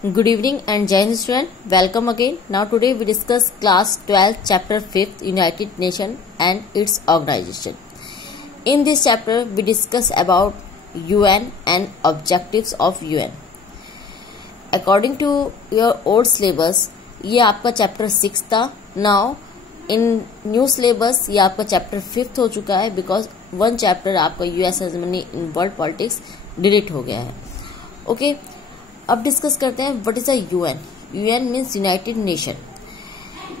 Good evening and Jai Hind student. Welcome again. Now today we discuss class 12 chapter 5th United Nations and its organization. In this chapter we discuss about UN and objectives of UN. According to your old syllabus ये आपका chapter 6 था. Now in new syllabus ये आपका chapter 5th हो चुका है because one chapter आपका US hegemony in world politics delete हो गया है. ओके अब डिस्कस करते हैं what is a UN. UN means United nation.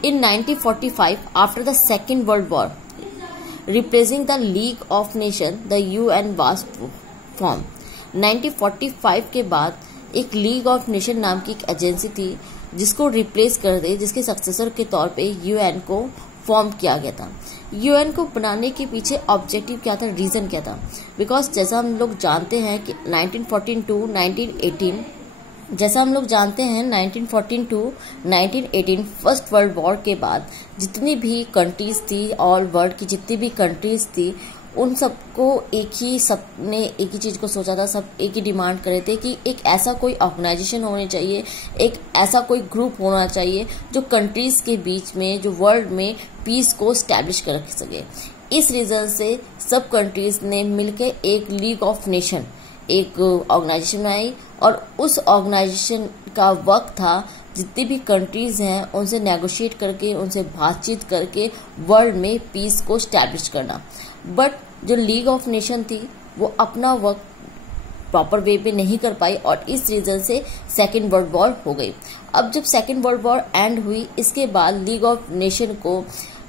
In 1945 after the second world war replacing the league of nation the UN was form. 1945 के बाद एक league of nation नाम की एक एजेंसी थी जिसको रिप्लेस कर दे, जिसके सक्सेसर के तौर पे यूएन को फॉर्म किया गया था. यूएन को बनाने के पीछे ऑब्जेक्टिव क्या था, रीजन क्या था? बिकॉज जैसा हम लोग जानते हैं कि 1914 to 1918 जैसा हम लोग जानते हैं 1914 to 1918 फर्स्ट वर्ल्ड वॉर के बाद जितनी भी कंट्रीज थी, ऑल वर्ल्ड की जितनी भी कंट्रीज थी, उन सबको सबने एक ही चीज को सोचा था. सब एक ही डिमांड करे थे कि एक ऐसा कोई ऑर्गेनाइजेशन होनी चाहिए, एक ऐसा कोई ग्रुप होना चाहिए जो कंट्रीज के बीच में, जो वर्ल्ड में पीस को स्टैब्लिश कर सके. इस रीजन से सब कंट्रीज ने मिलकर एक लीग ऑफ नेशन, एक ऑर्गेनाइजेशन बनाई और उस ऑर्गेनाइजेशन का वर्क था जितनी भी कंट्रीज हैं उनसे नेगोशिएट करके, उनसे बातचीत करके वर्ल्ड में पीस को स्टैब्लिश करना. बट जो लीग ऑफ नेशन थी वो अपना वर्क प्रॉपर वे पे नहीं कर पाई और इस रीजन से सेकेंड वर्ल्ड वॉर हो गई. अब जब सेकेंड वर्ल्ड वॉर एंड हुई, इसके बाद लीग ऑफ नेशन को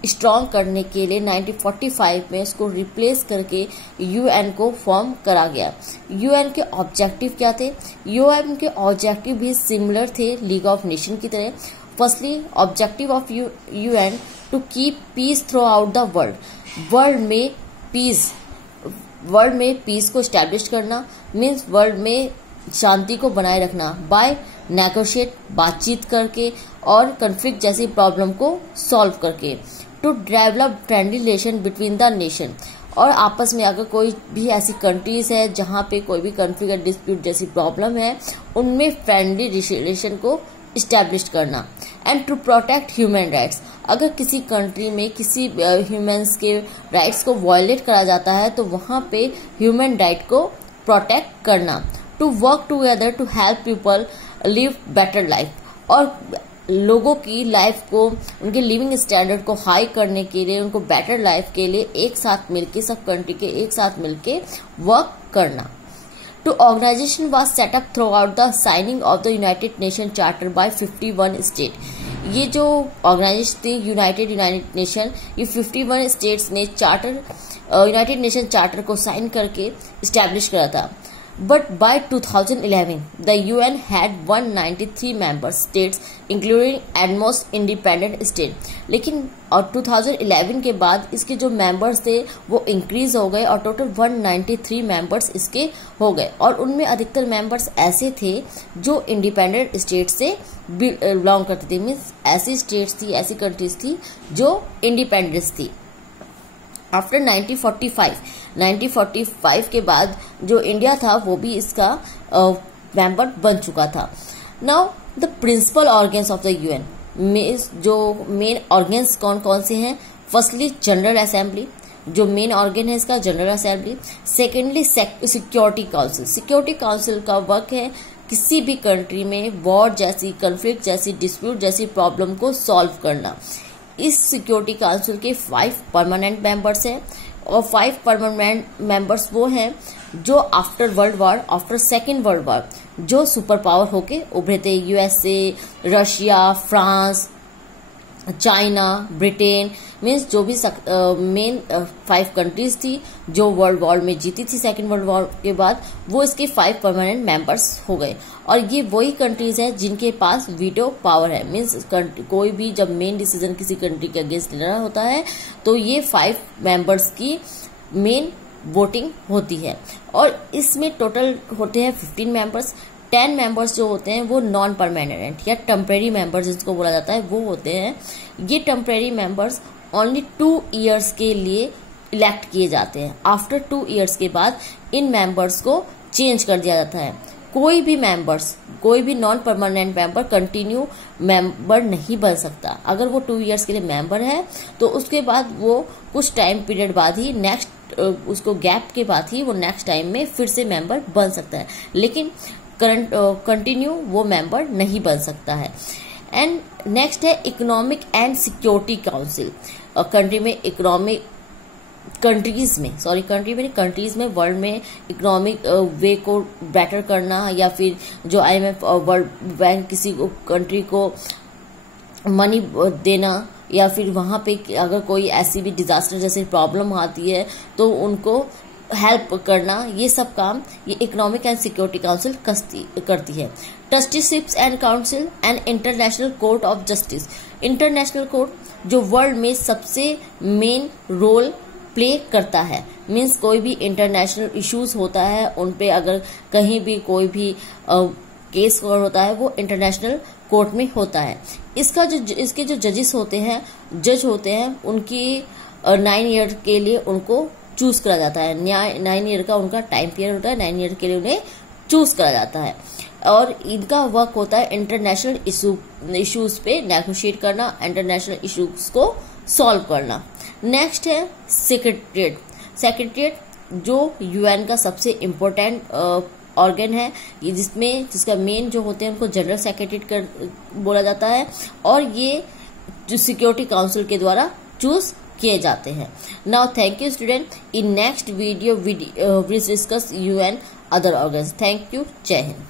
स्ट्रॉन्ग करने के लिए 1945 में उसको रिप्लेस करके यूएन को फॉर्म करा गया. यूएन के ऑब्जेक्टिव क्या थे? यूएन के ऑब्जेक्टिव भी सिमिलर थे लीग ऑफ नेशन की तरह. Firstly objective of UN to keep peace throughout the world. World में पीस को स्टैब्लिश करना मीन्स वर्ल्ड में शांति को बनाए रखना बाय नेगोशिएट, बातचीत करके और कन्फ्लिक्ट जैसी प्रॉब्लम को सॉल्व करके. To develop friendly relation between the nation, और आपस में अगर कोई भी ऐसी कंट्रीज है जहां पे कोई भी कन्फ्लिक्ट या डिस्प्यूट जैसी प्रॉब्लम है उनमें फ्रेंडली रिलेशन को स्टैब्लिश करना. And to protect human rights, अगर किसी कंट्री में किसी ह्यूमंस के राइट्स को वायलेट करा जाता है तो वहां पे ह्यूमन राइट को प्रोटेक्ट करना. To work together to help people live better life, और लोगों की लाइफ को, उनके लिविंग स्टैंडर्ड को हाई करने के लिए, उनको बेटर लाइफ के लिए एक साथ मिलके, सब कंट्री के एक साथ मिलके वर्क करना. To organization was set up throughout the signing of the United Nation charter by 51 state. ये जो ऑर्गेनाइजेशन थी यूनाइटेड नेशन, ये 51 स्टेट्स ने चार्टर, यूनाइटेड नेशन चार्टर को साइन करके स्टैब्लिश करा था. But by 2011, the UN had 193 member states, including almost independent state. लेकिन और 2011 के बाद इसके जो मेंबर्स थे वो इंक्रीज हो गए और टोटल 193 मेंबर्स इसके हो गए. और उनमें अधिकतर मेंबर्स ऐसे थे जो इंडिपेंडेंट स्टेट से बिलोंग करते थे. मीन्स ऐसी स्टेट्स थी, ऐसी कंट्रीज थी जो इंडिपेंडेंस थी. आफ्टर 1945 के बाद जो इंडिया था वो भी इसका मेंबर बन चुका था. Now the principal organs of the UN means जो मेन ऑर्गन्स कौन कौन से हैं? फर्स्टली जनरल असेंबली, जो मेन ऑर्गन है इसका general assembly. Secondly security council. Security council का वर्क है किसी भी कंट्री में वॉर जैसी, कन्फ्लिक्ट जैसी, डिस्प्यूट जैसी प्रॉब्लम को सॉल्व करना. इस सिक्योरिटी काउंसिल के 5 परमानेंट मेंबर्स हैं और 5 परमानेंट मेंबर्स वो हैं जो आफ्टर सेकेंड वर्ल्ड वॉर जो सुपर पावर होके उभरे थे. USA, Russia, France, China, Britain, means जो भी मेन 5 कंट्रीज थी जो वर्ल्ड वॉर में जीती थी सेकेंड वर्ल्ड वॉर के बाद, वो इसके 5 परमानेंट मेंबर्स हो गए. और ये वही कंट्रीज हैं जिनके पास वीटो पावर है. मीन्स कोई भी जब मेन डिसीजन किसी कंट्री के अगेंस्ट लेना होता है तो ये 5 मेंबर्स की मेन वोटिंग होती है. और इसमें टोटल होते हैं 15 मेंबर्स. 10 मेंबर्स जो होते हैं वो नॉन परमानेंट या टेम्परेरी मेंबर्स जिसको बोला जाता है वो होते हैं. ये टेम्परेरी मेंबर्स ओनली 2 ईयर्स के लिए इलेक्ट किए जाते हैं. आफ्टर 2 ईयर्स के बाद इन मेंबर्स को चेंज कर दिया जाता है. कोई भी non permanent member continue member नहीं बन सकता। अगर वो 2 इयर्स के लिए मेंबर है तो उसके बाद वो कुछ टाइम पीरियड बाद ही उसको गैप के बाद ही वो नेक्स्ट टाइम में फिर से मेंबर बन सकता है, लेकिन कंटिन्यू वो मेंबर नहीं बन सकता है। एंड नेक्स्ट है economic and security council. Countries में वर्ल्ड में इकोनॉमिक वे को बेटर करना, या फिर जो IMF और वर्ल्ड बैंक किसी को कंट्री को मनी देना, या फिर वहाँ पे अगर कोई ऐसी भी डिजास्टर जैसे प्रॉब्लम आती है तो उनको हेल्प करना, ये सब काम ये इकोनॉमिक एंड सिक्योरिटी काउंसिल करती है। Trusteeships and council and international court of justice. International court जो वर्ल्ड में सबसे मेन रोल प्ले करता है, मीन्स कोई भी इंटरनेशनल इश्यूज होता है उन पे अगर कहीं भी कोई भी केस होता है वो इंटरनेशनल कोर्ट में होता है। इसके जो जज होते हैं उनकी 9 ईयर के लिए उनको चूज करा जाता है। 9 ईयर का उनका टाइम पीरियड होता है, 9 ईयर के लिए उन्हें चूज करा जाता है, और इनका वर्क होता है इंटरनेशनल इश्यूज पे नेगोशिएट करना, इंटरनेशनल इश्यूज को सॉल्व करना। नेक्स्ट है सेक्रेटरीट जो UN का सबसे इम्पोर्टेंट ऑर्गन है, ये जिसका मेन जो होते हैं उनको जनरल सेक्रेटरीट बोला जाता है, और ये जो सिक्योरिटी काउंसिल के द्वारा चूज किए जाते हैं। Now thank you student, in next video we discuss UN other organs. Thank you, जय हिंद।